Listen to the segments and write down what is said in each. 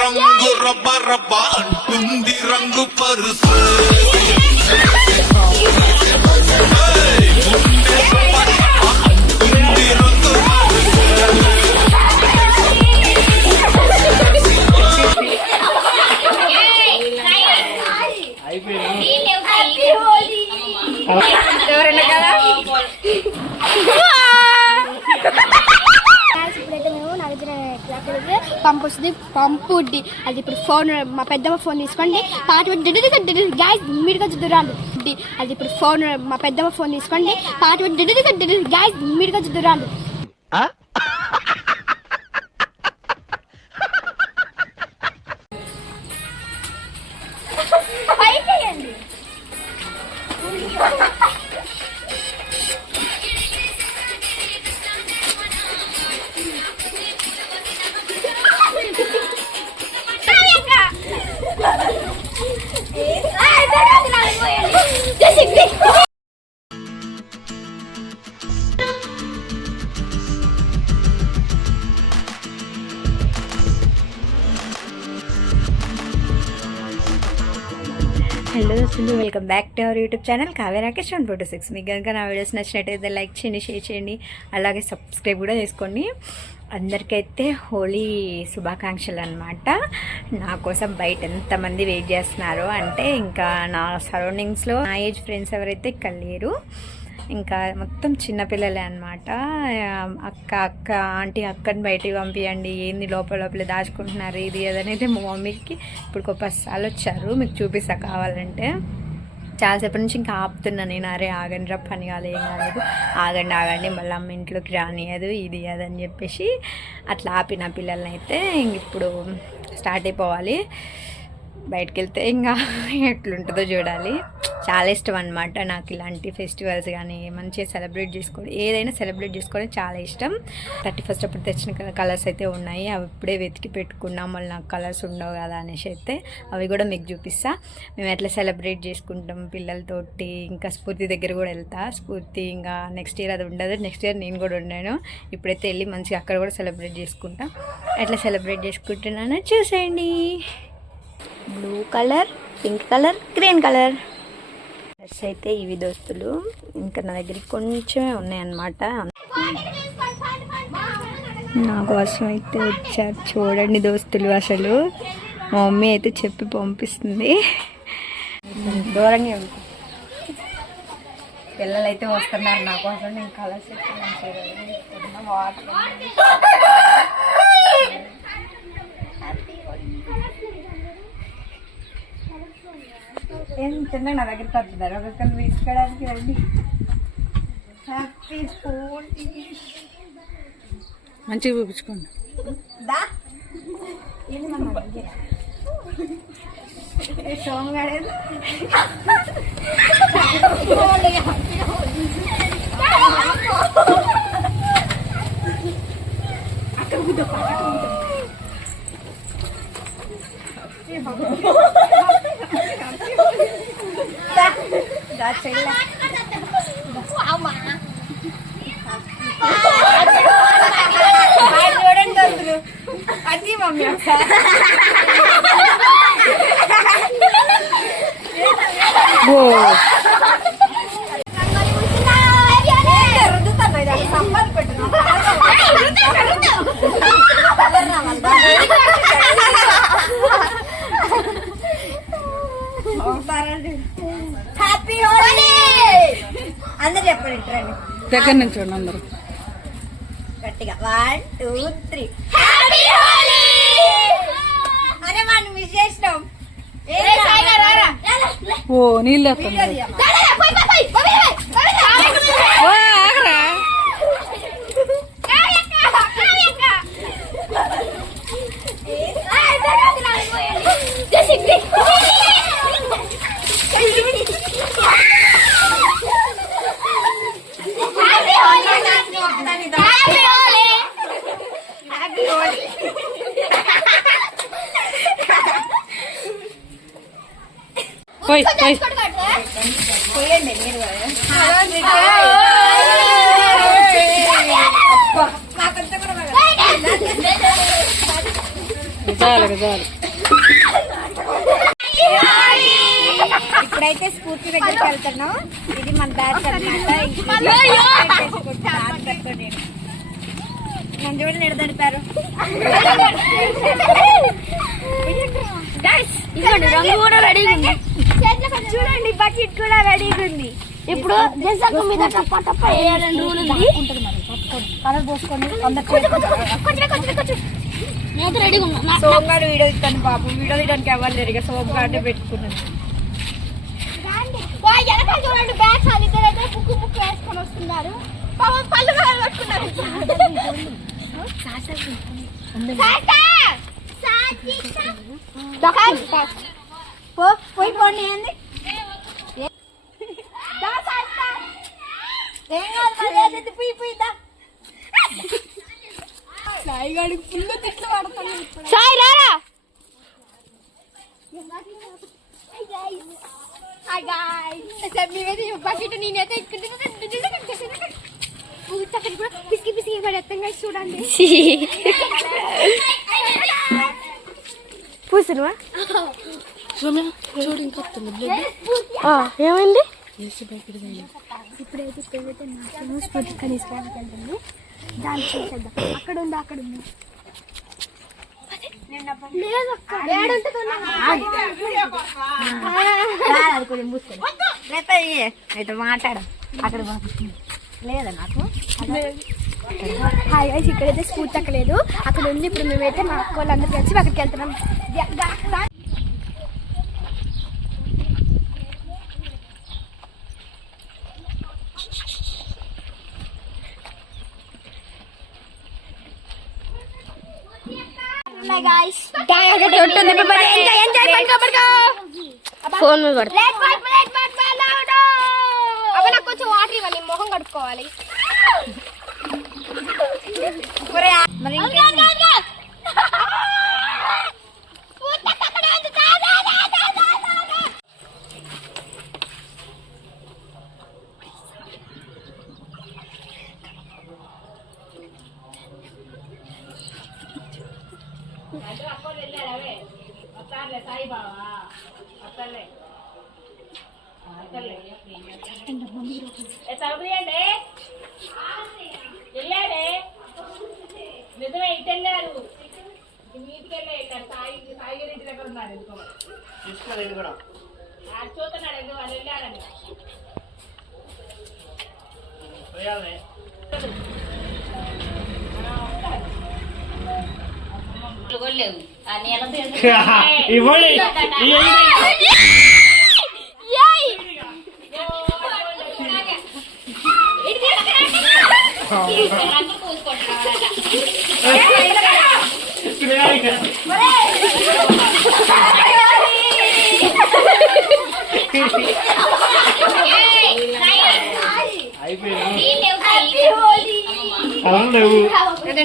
రంగు రబ్బ రబ్బ అంటుంది రంగు పరుసు ఇప్పుడైతే మేము నగర పంపు వస్తుంది పంపుడ్డి అది ఇప్పుడు ఫోన్ మా పెద్దమ్మ ఫోన్ తీసుకోండి పాట గ్యాస్ మీడిగా దురాలు అది ఇప్పుడు ఫోన్ మా పెద్దమ్మ ఫోన్ తీసుకోండి పాట గ్యాస్ మీడిగా దురాలు హలో దోస్తులు, welcome back to our YouTube channel Kavya Rakesh 146. మీకు కనుక నా వీడియోస్ నచ్చినట్టయితే లైక్ చేయండి, షేర్ చేయండి, అలాగే సబ్స్క్రైబ్ కూడా చేసుకోండి. అందరికైతే హోలీ శుభాకాంక్షలు అన్నమాట. నా కోసం బయట ఎంతమంది వెయిట్ చేస్తున్నారో అంటే ఇంకా నా సరౌండింగ్స్లో నా ఏజ్ ఫ్రెండ్స్ ఎవరైతే ఇక్కడ లేరు, ఇంకా మొత్తం చిన్నపిల్లలే అనమాట. అక్క ఆంటీ అక్కని బయటికి పంపించండి, ఏంది లోపల దాచుకుంటున్నారు ఇది అదనైతే మా మమ్మీకి ఇప్పుడు ఒక 10 సార్లు వచ్చారు. మీకు చూపిస్తా కావాలంటే. చాలాసేపటి నుంచి ఇంకా ఆపుతున్నా నేను, అరే ఆగండి రా, పని కాలేదు, ఏం కాలేదు, ఆగండి మళ్ళీ అమ్మ ఇంట్లోకి రానియదు ఇది అదని చెప్పేసి అట్లా ఆపిన పిల్లల్ని అయితే. ఇంక ఇప్పుడు స్టార్ట్ అయిపోవాలి. బయటకు వెళ్తే ఇంకా ఎట్లుంటుందో చూడాలి. చాలా ఇష్టం అనమాట నాకు ఇలాంటి ఫెస్టివల్స్ కానీ మంచిగా సెలబ్రేట్ చేసుకోవడం, ఏదైనా సెలబ్రేట్ చేసుకోవడం చాలా ఇష్టం. 31st అప్పుడు తెచ్చిన కలర్స్ అయితే ఉన్నాయి, అవి ఇప్పుడే వెతికి పెట్టుకున్నాం. మళ్ళీ నాకు కలర్స్ ఉండవు కదా అనేసి అయితే అవి కూడా మీకు చూపిస్తా. మేము ఎట్లా సెలబ్రేట్ చేసుకుంటాం పిల్లలతోటి. ఇంకా స్ఫూర్తి దగ్గర కూడా వెళ్తా. స్ఫూర్తి ఇంకా నెక్స్ట్ ఇయర్ అది ఉండదు, నెక్స్ట్ ఇయర్ నేను కూడా ఉండాను. ఇప్పుడైతే వెళ్ళి మంచిగా అక్కడ కూడా సెలబ్రేట్ చేసుకుంటా. ఎట్లా సెలబ్రేట్ చేసుకుంటున్నానో చూసేయండి. Blue colour, pink colour, green colour colours అయితే ఇవి దోస్తులు. ఇంకా నా దగ్గర కొంచెమే ఉన్నాయన్నమాట. నా కోసం అయితే వచ్చారు చూడండి దోస్తులు. అసలు మా మమ్మీ అయితే చెప్పి పంపిస్తుంది. దూరంగా పిల్లలు అయితే వస్తున్నారు నా కోసం. నేను కలర్స్ అయితే వాటర్ ఏం చిన్న నా దగ్గర తప్పుతున్నారు ఒకరిని తీసుకోవడానికి రండి. హ్యాపీ హోలీ మంచిగా చూపించుకోండి. సోమగాడేది చూడండి అది మమ్మీ హ్యాపీ హోలీ అందరు చెప్పండి. దగ్గర నుంచి చూడండి అందరూ గట్టిగా 1 2 3 హ్యాపీ హోలీ అనే మనం మిస్ చేసినాం. ఓ నీళ్ళు పోయండి మీరు నాకంతా కూడా చాలు చాలు. ఇప్పుడైతే స్ఫూర్తి దగ్గరికి వెళ్తున్నాం. ఇది మన బ్యాచ్ అన్నమాట. నన్ను చూడ నిడదడిపారు. రంగు కూడా రెడీగా ఉంది. చూడండి బకెట్ కూడా రెడీగా ఉంది. ఇప్పుడు మీద టప్ప టప్ప వేయాలని రూల్ ఉంది. కలర్ పోసుకోండి. నేను రెడీగా ఉన్నా. సోమగాడు వీడియో ఇస్తాను పాపం. వీడియో తీయడానికి అవ్వలేరు. ఇక సోమగాడే పెట్టుకున్నాను. చూడండి బ్యాగ్స్ ఇద్దరైతే బుక్కు బుక్ వేసుకొని వస్తున్నారు. పళ్ళు కట్టుకున్నారు. పోయి పోండి. ఏంది సాయిగాడికి ఫుల్ తిట్లు పడతాను. సాయి రారా. మేమైతే బకెట్ నేనైతే కూడా పిసికి పిసికి పడేస్తాం. చూడండి పూసినవా ఏమైంది? ఇప్పుడైతే స్ఫూర్తి తీసుకెళ్ళడానికి వెళ్తుంది. దాన్ని చూసేద్దాం. అక్కడ ఉంది అక్కడ ఉంది. అయితే మాట్లాడ అక్కడ లేదా నాకు. హాయ్ గైస్, ఇక్కడైతే స్ఫూర్తి అక్కలేదు, అక్కడ ఉంది. ఇప్పుడు మేమైతే మా అక్క వాళ్ళందరూ కలిసి అక్కడికి వెళ్తున్నాం. ఫోన్ మీద నాకు కొంచెం వాటర్ ఇవ్వాలి, మొహం కడుక్కోవాలి. నిజమే ఇటు వెళ్ళారు. నీటికి వెళ్ళారు. సాయి ఇంటి దగ్గర ఉన్నారు. చూస్తున్నాడు ఎందుకు వాళ్ళు వెళ్ళారని. ఇవ్వండి.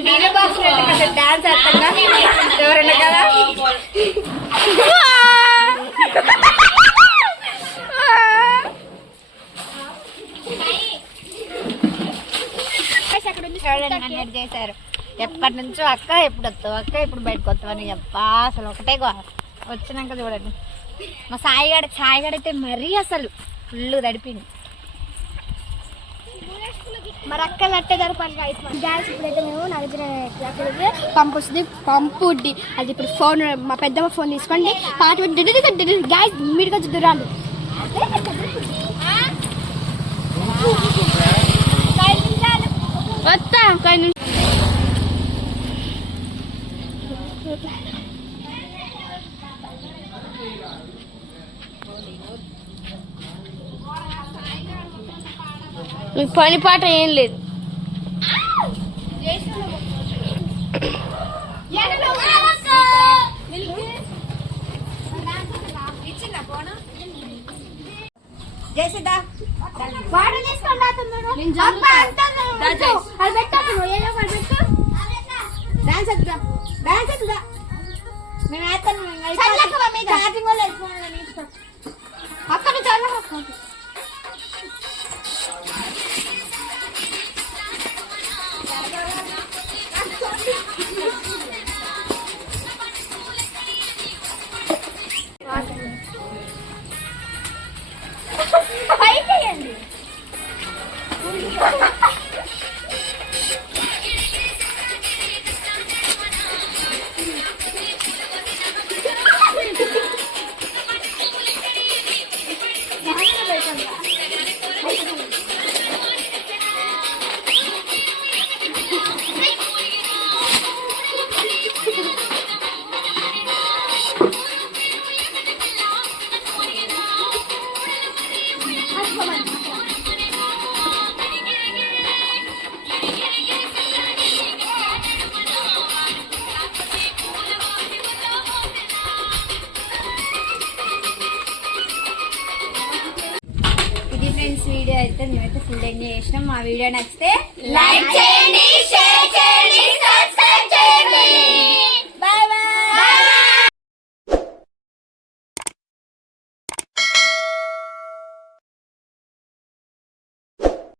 డీజే బాక్స్ డాన్స్ వేస్తాగా ఎవరన్నా కదా. అన్నట్టు చేశారు. ఎప్పటి నుంచో అక్క ఎప్పుడు వస్తావు, అక్క ఎప్పుడు బయటకు వస్తావని చెప్పా. అసలు ఒకటే వచ్చినాక చూడండి మా సాయిగాడు అయితే మరీ అసలు ఫుల్ తడిపింది. మరి అక్కలు అట్టే జరపాలి గ్యాస్. ఇప్పుడైతే మేము నగర పంపు వస్తుంది, పంపు అది ఇప్పుడు ఫోన్ మా పెద్దమ్మ ఫోన్ తీసుకోండి, పాట పెట్టి గ్యాస్ మీడికి వచ్చి దురాలు. వస్తా పని పాట ఏం లేదు. జయసిద్ధ వాటర్ తీసుకోండి. మేము వేస్తాను. అక్కడ ఫ్రెండ్స్ వీడియో అయితే మేమైతే ఫుల్ ఎంజాయ్ చేసినాం. మా వీడియో నచ్చితే లైక్ చేయండి.